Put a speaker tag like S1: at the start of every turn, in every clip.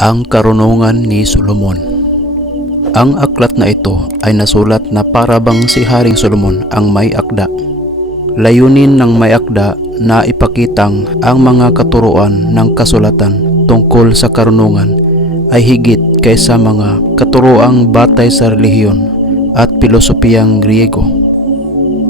S1: Ang Karunungan ni Solomon Ang aklat na ito ay nasulat na para bang si Haring Solomon ang may akda. Layunin ng may akda na ipakitang ang mga katuruan ng kasulatan tungkol sa karunungan ay higit kaysa mga katuroang batay sa relihiyon at pilosopiyang Griego.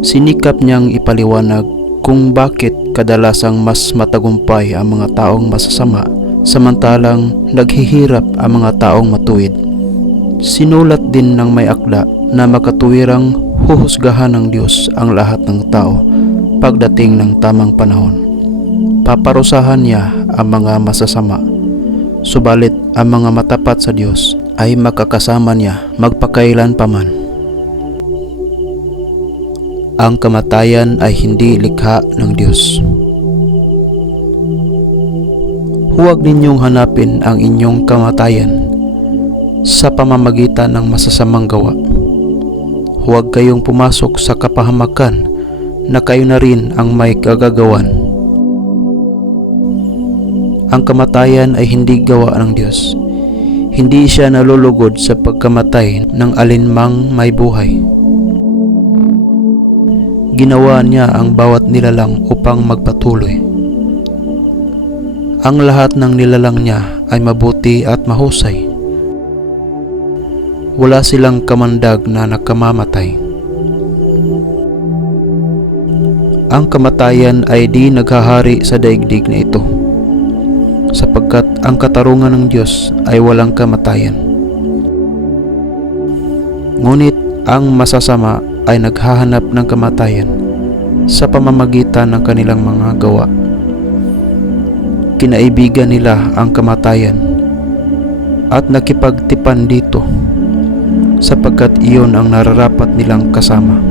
S1: Sinikap niyang ipaliwanag kung bakit kadalasang mas matagumpay ang mga taong masasama samantalang naghihirap ang mga taong matuwid. Sinulat din ng may akda na makatuwirang huhusgahan ng Diyos ang lahat ng tao pagdating ng tamang panahon. Paparusahan niya ang mga masasama, subalit ang mga matapat sa Diyos ay makakasama niya magpakailan paman. Ang kamatayan ay hindi likha ng Diyos. Huwag ninyong hanapin ang inyong kamatayan sa pamamagitan ng masasamang gawa. Huwag kayong pumasok sa kapahamakan na kayo na rin ang may kagagawan. Ang kamatayan ay hindi gawa ng Diyos. Hindi siya nalulugod sa pagkamatay ng alinmang may buhay. Ginawa niya ang bawat nilalang upang magpatuloy. Ang lahat ng nilalang niya ay mabuti at mahusay. Wala silang kamandag na nakamamatay. Ang kamatayan ay di naghahari sa daigdig na ito, sapagkat ang katarungan ng Diyos ay walang kamatayan. Ngunit ang masasama ay naghahanap ng kamatayan sa pamamagitan ng kanilang mga gawa. Kinaibigan nila ang kamatayan at nakipagtipan dito sapagkat iyon ang nararapat nilang kasama.